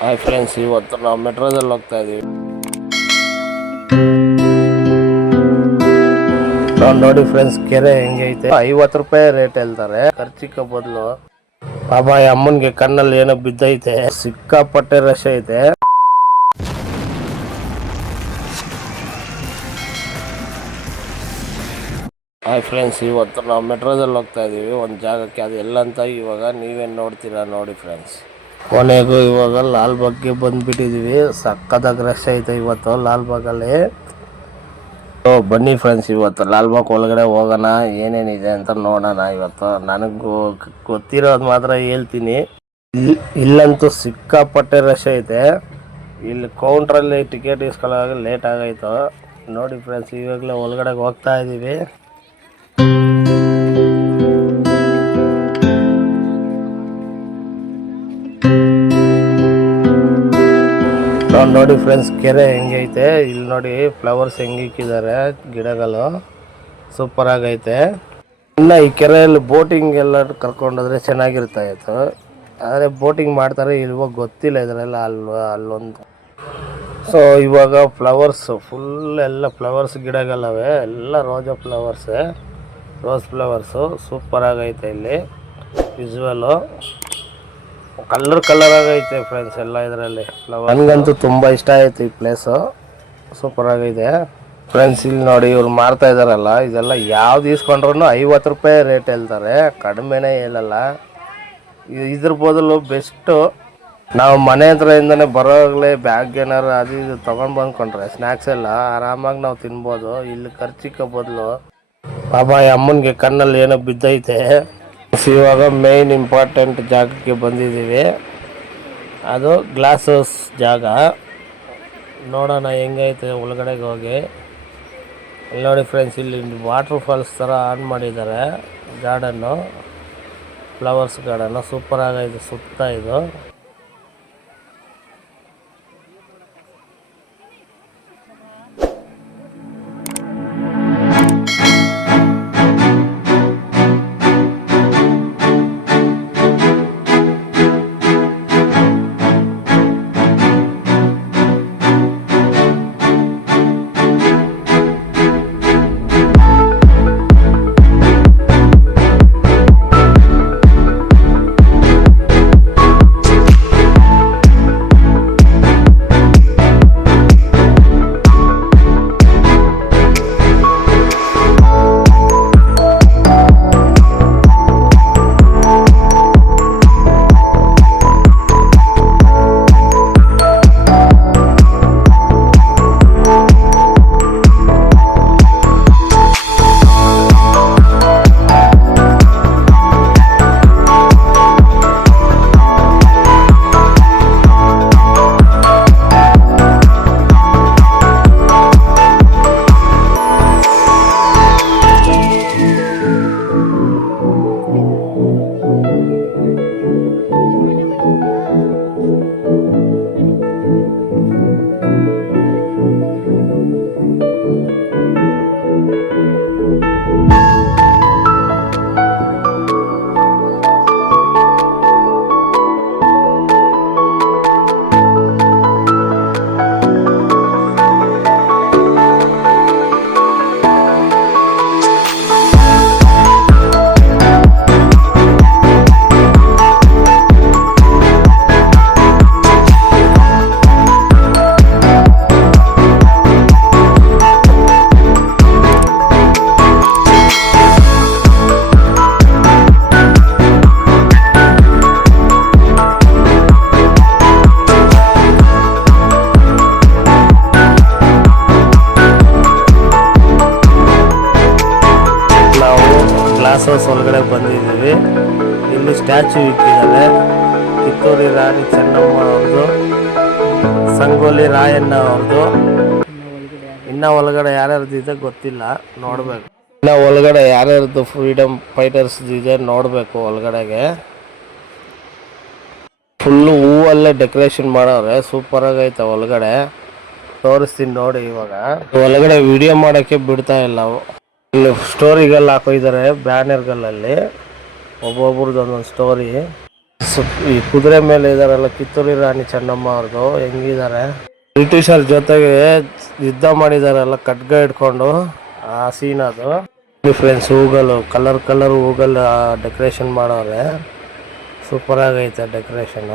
Hi friends, ಇವತ್ತು ನಾವು ಮೆಟ್ರೋದಲ್ಲಿ ಹೋಗ್ತಾ ಇದೀವಿ. ನೋಡಿ ಫ್ರೆಂಡ್ಸ್, ಕೆರೆ ಹೆಂಗೈತೆ. 50 ರೂಪಾಯಿ ರೇಟ್ ಹೇಳ್ತಾರೆ ಖರ್ಚಿಕ ಬದಲು. ಪಾಪ ಅಮ್ಮನ್ಗೆ ಕಣ್ಣಲ್ಲಿ ಏನೋ ಬಿದ್ದೈತೆ. ಸಿಕ್ಕಾಪಟ್ಟೆ ರಶ್ ಐತೆ. ಹಾಯ್ ಫ್ರೆಂಡ್ಸ್, ಇವತ್ತು ನಾವು ಮೆಟ್ರೋದಲ್ಲಿ ಹೋಗ್ತಾ ಇದೀವಿ ಒಂದು ಜಾಗಕ್ಕೆ. ಅದು ಎಲ್ಲಂತ ಇವಾಗ ನೀವೇನು ನೋಡ್ತೀರಾ ನೋಡಿ ಫ್ರೆಂಡ್ಸ್. ಕೊನೆಗೂ ಇವಾಗ ಲಾಲ್ಬಾಗ್ಗೆ ಬಂದ್ಬಿಟ್ಟಿದೀವಿ. ಸಕ್ಕತ್ತಾಗಿ ರಶ್ ಐತೆ ಇವತ್ತು ಲಾಲ್ಬಾಗಲ್ಲಿ. ಬನ್ನಿ ಫ್ರೆಂಡ್ಸ್, ಇವತ್ತು ಲಾಲ್ಬಾಗ್ ಒಳಗಡೆ ಹೋಗೋಣ, ಏನೇನಿದೆ ಅಂತ ನೋಡೋಣ. ಇವತ್ತು ನನಗೂ ಗೊತ್ತಿರೋದು ಮಾತ್ರ ಹೇಳ್ತೀನಿ. ಇಲ್ಲಂತೂ ಸಿಕ್ಕಾಪಟ್ಟೆ ರಶ್ ಐತೆ. ಇಲ್ಲಿ ಕೌಂಟ್ರಲ್ಲಿ ಟಿಕೆಟ್ ಇಸ್ಕೊಳ್ಳೋವಾಗ ಲೇಟ್ ಆಗೈತು ನೋಡಿ ಫ್ರೆಂಡ್ಸ್. ಇವಾಗಲೇ ಒಳಗಡೆ ಹೋಗ್ತಾ ಇದ್ದೀವಿ. ನೋಡಿ ಫ್ರೆಂಡ್ಸ್, ಕೆರೆ ಹೆಂಗೈತೆ. ಇಲ್ಲಿ ನೋಡಿ ಫ್ಲವರ್ಸ್ ಹೆಂಗಿಕ್ಕಿದ್ದಾರೆ, ಗಿಡಗಳು ಸೂಪರ್ ಆಗೈತೆ. ಇನ್ನು ಈ ಕೆರೆಯಲ್ಲಿ ಬೋಟಿಂಗ್ ಎಲ್ಲ ಕರ್ಕೊಂಡೋದ್ರೆ ಚೆನ್ನಾಗಿರ್ತಾ ಇತ್ತು. ಆದರೆ ಬೋಟಿಂಗ್ ಮಾಡ್ತಾರೆ ಇಲ್ವೋ ಗೊತ್ತಿಲ್ಲ ಇದರೆಲ್ಲ. ಅಲ್ಲೊಂದು ಸೊ ಇವಾಗ ಫ್ಲವರ್ಸ್ ಫುಲ್ ಎಲ್ಲ ಫ್ಲವರ್ಸ್ ಗಿಡಗಳವೆ, ಎಲ್ಲ ರೋಸ್ ಫ್ಲವರ್ಸು ಸೂಪರ್ ಆಗೈತೆ. ಇಲ್ಲಿ ವಿಜುವಲು ಕಲರ್ ಆಗೈತೆ ಫ್ರೆಂಡ್ಸ್ ಎಲ್ಲ ಇದರಲ್ಲಿ ಫ್ಲವರ್. ನನಗಂತೂ ತುಂಬ ಇಷ್ಟ ಆಯ್ತು ಈ ಪ್ಲೇಸು, ಸೂಪರ್ ಆಗಿದೆ ಫ್ರೆಂಡ್ಸ್. ಇಲ್ಲಿ ನೋಡಿ ಇವ್ರು ಮಾರ್ತಾ ಇದಾರಲ್ಲ, ಇದೆಲ್ಲ ಯಾವ್ದು ಇಸ್ಕೊಂಡ್ರು 50 ರೂಪಾಯಿ ರೇಟ್ ಹೇಳ್ತಾರೆ, ಕಡಿಮೆನೇ ಹೇಳಲ್ಲ. ಇದ್ರ ಬದಲು ಬೆಸ್ಟು ನಾವು ಮನೆ ಹತ್ರದಿಂದನೇ ಬರೋವಾಗಲೇ ಬ್ಯಾಗ್ ಏನಾರು ಅದು ಇದು ತೊಗೊಂಡು ಬಂದ್ಕೊಂಡ್ರೆ ಸ್ನ್ಯಾಕ್ಸ್ ಎಲ್ಲ ಆರಾಮಾಗಿ ನಾವು ತಿನ್ಬೋದು. ಇಲ್ಲಿ ಖರ್ಚಿಕ ಬದಲು. ಪಾಪ ಅಮ್ಮನಿಗೆ ಕಣ್ಣಲ್ಲಿ ಏನೋ ಬಿದ್ದೈತೆ. ಇವಾಗ ಮೇನ್ ಇಂಪಾರ್ಟೆಂಟ್ ಜಾಗಕ್ಕೆ ಬಂದಿದ್ದೀವಿ. ಅದು ಗ್ಲಾಸ್ ಹೌಸ್ ಜಾಗ. ನೋಡೋಣ ಹೆಂಗೈತೆ ಒಳಗಡೆಗೆ ಹೋಗಿ. ಇಲ್ಲಿ ನೋಡಿ ಫ್ರೆಂಡ್ಸ್, ಇಲ್ಲಿ ವಾಟರ್ ಫಾಲ್ಸ್ ಥರ ಆನ್ ಮಾಡಿದ್ದಾರೆ. ಗಾರ್ಡನ್ನು, ಫ್ಲವರ್ಸ್ ಗಾರ್ಡನ್ನು ಸೂಪರ್ ಆಗೈತೆ ಸುತ್ತ ಇದು. ಗ್ಲಾಸ್ ಹೌಸ್ ಒಳಗಡೆ ಬಂದಿದ್ದೀವಿ. ಇಲ್ಲಿ ಸ್ಟ್ಯಾಚು ಇಟ್ಟಿದ್ದಾರೆ. ಕಿತ್ತೂರಿ ರಾಣಿ ಚೆನ್ನಮ್ಮ ಅವ್ರದ್ದು, ಸಂಗೊಳ್ಳಿ ರಾಯಣ್ಣ ಅವ್ರದ್ದು. ಇನ್ನು ಒಳಗಡೆ ಯಾರ್ಯಾರ್ದು ಇದೆ ಗೊತ್ತಿಲ್ಲ, ನೋಡಬೇಕು. ಇನ್ನು ಒಳಗಡೆ ಯಾರ್ಯಾರ್ದು ಫ್ರೀಡಮ್ ಫೈಟರ್ಸ್ ಇದೆ ನೋಡಬೇಕು. ಒಳಗಡೆಗೆ ಫುಲ್ಲು ಹೂವಲ್ಲೇ ಡೆಕೋರೇಷನ್ ಮಾಡವ್ರೆ, ಸೂಪರ್ ಆಗೈತೆ ಒಳಗಡೆ. ತೋರಿಸ್ತೀನಿ ನೋಡಿ. ಇವಾಗ ಒಳಗಡೆ ವಿಡಿಯೋ ಮಾಡೋಕ್ಕೆ ಬಿಡ್ತಾ ಇಲ್ಲ. ಇಲ್ಲಿ ಸ್ಟೋರಿಗೆಲ್ಲ ಹಾಕಿದ್ದಾರೆ ಬ್ಯಾನರ್ಗಳಲ್ಲಿ, ಒಬ್ಬೊಬ್ರದ್ದು ಒಂದೊಂದು ಸ್ಟೋರಿ. ಈ ಕುದುರೆ ಮೇಲೆ ಇದಾರಲ್ಲ ಕಿತ್ತೂರಿ ರಾಣಿ ಚೆನ್ನಮ್ಮ ಅವ್ರದ್ದು ಹೆಂಗಿದ್ದಾರೆ. ಬ್ರಿಟಿಷರ್ ಜೊತೆಗೆ ಯುದ್ಧ ಮಾಡಿದಾರಲ್ಲ ಖಡ್ಗ ಇಟ್ಕೊಂಡು, ಆ ಸೀನ್ ಅದು. ಫ್ರೆಂಡ್ಸ್ ಹೂಗಲ್ ಕಲರ್ ಹೂಗಲ್ ಡೆಕೋರೇಷನ್ ಮಾಡವ್ರೆ. ಸೂಪರ್ ಆಗೈತೆ ಡೆಕೋರೇಷನ್.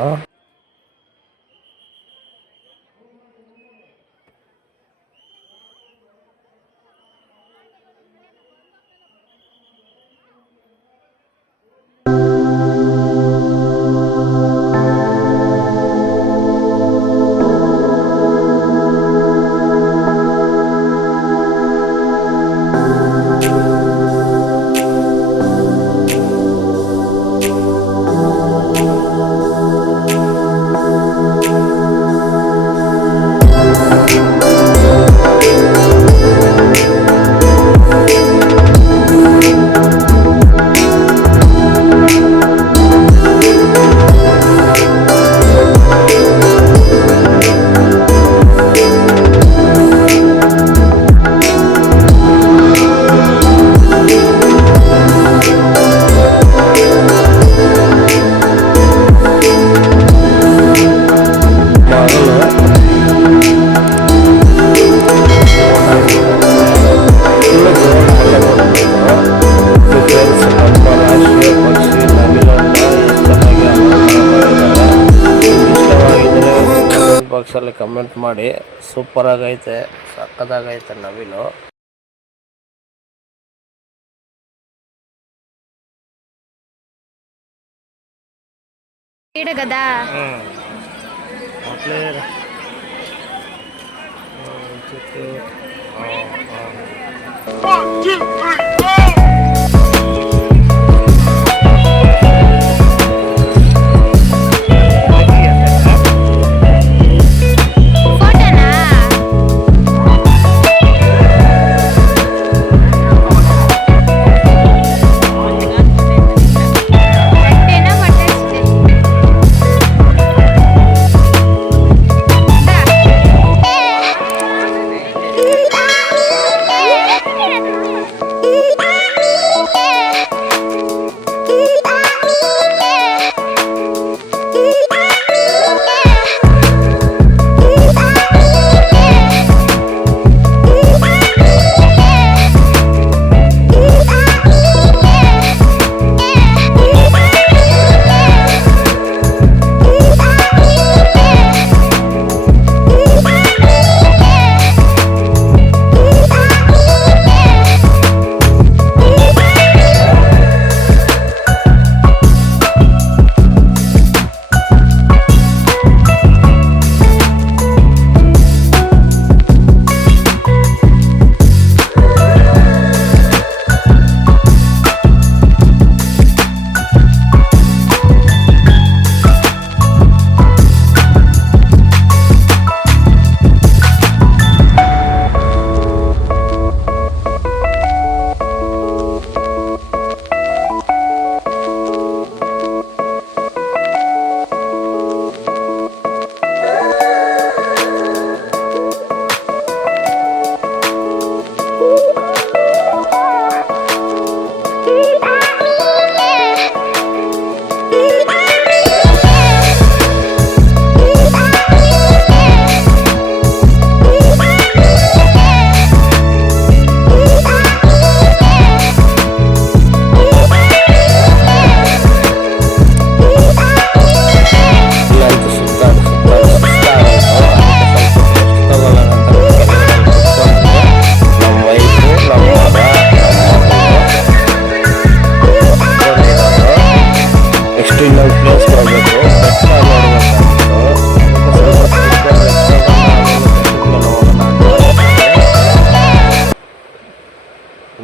ಬಾಕ್ಸಲ್ಲಿ ಕಮೆಂಟ್ ಮಾಡಿ. ಸೂಪರ್ ಆಗೈತೆ, ಸಕ್ಕದಾಗೈತೆ ನವಿಲು.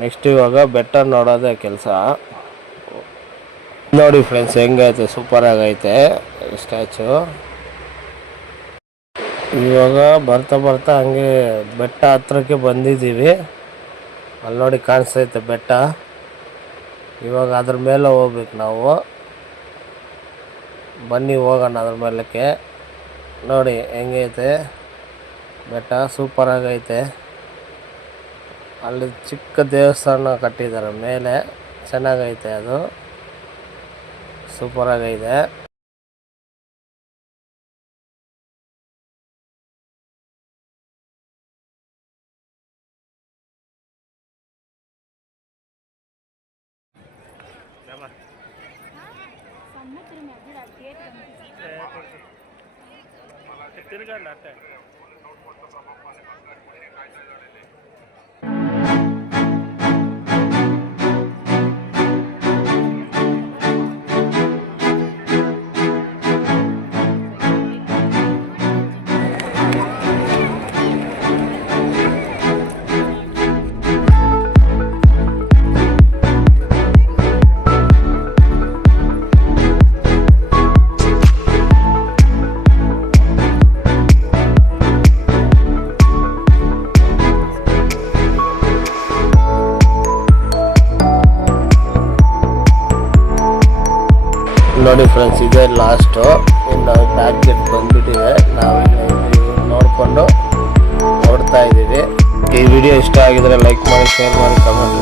ನೆಕ್ಸ್ಟ್ ಇವಾಗ ಬೆಟ್ಟ ನೋಡೋದೇ ಕೆಲಸ. ನೋಡಿ ಫ್ರೆಂಡ್ಸ್ ಹೆಂಗೈತೆ, ಸೂಪರ್ ಆಗೈತೆ ಸ್ಟ್ಯಾಚು. ಇವಾಗ ಬರ್ತಾ ಬರ್ತಾ ಹಂಗೆ ಬೆಟ್ಟ ಹತ್ರಕ್ಕೆ ಬಂದಿದ್ದೀವಿ. ಅಲ್ಲಿ ನೋಡಿ ಕಾಣಿಸ್ತೈತೆ ಬೆಟ್ಟ. ಇವಾಗ ಅದ್ರ ಮೇಲೆ ಹೋಗ್ಬೇಕು ನಾವು. ಬನ್ನಿ ಹೋಗೋಣ ಅದ್ರ ಮೇಲಕ್ಕೆ. ನೋಡಿ ಹೆಂಗೈತೆ ಬೆಟ್ಟ, ಸೂಪರ್ ಆಗೈತೆ. ಅಲ್ಲಿ ಚಿಕ್ಕ ದೇವಸ್ಥಾನ ಕಟ್ಟಿದ್ದಾರೆ ಮೇಲೆ, ಚೆನ್ನಾಗೈತೆ ಅದು, ಸೂಪರ್ ಆಗೈತೆ. అమ్మ తిరగండి అట్టే ನೋಡಿ ಫ್ರೆಂಡ್ಸ್, ಇದೇ ಲಾಸ್ಟು. ಇನ್ನು ಬ್ಯಾಕ್ ಗೇಟ್ ಬಂದ್ಬಿಟ್ಟಿದೆ. ನಾವಿನ್ನು ನೋಡಿಕೊಂಡು ಹೊರಡ್ತಾ ಇದ್ದೀವಿ. ಈ ವಿಡಿಯೋ ಇಷ್ಟ ಆಗಿದ್ರೆ ಲೈಕ್ ಮಾಡಿ, ಶೇರ್ ಮಾಡಿ, ಕಮೆಂಟ್ ಮಾಡಿ.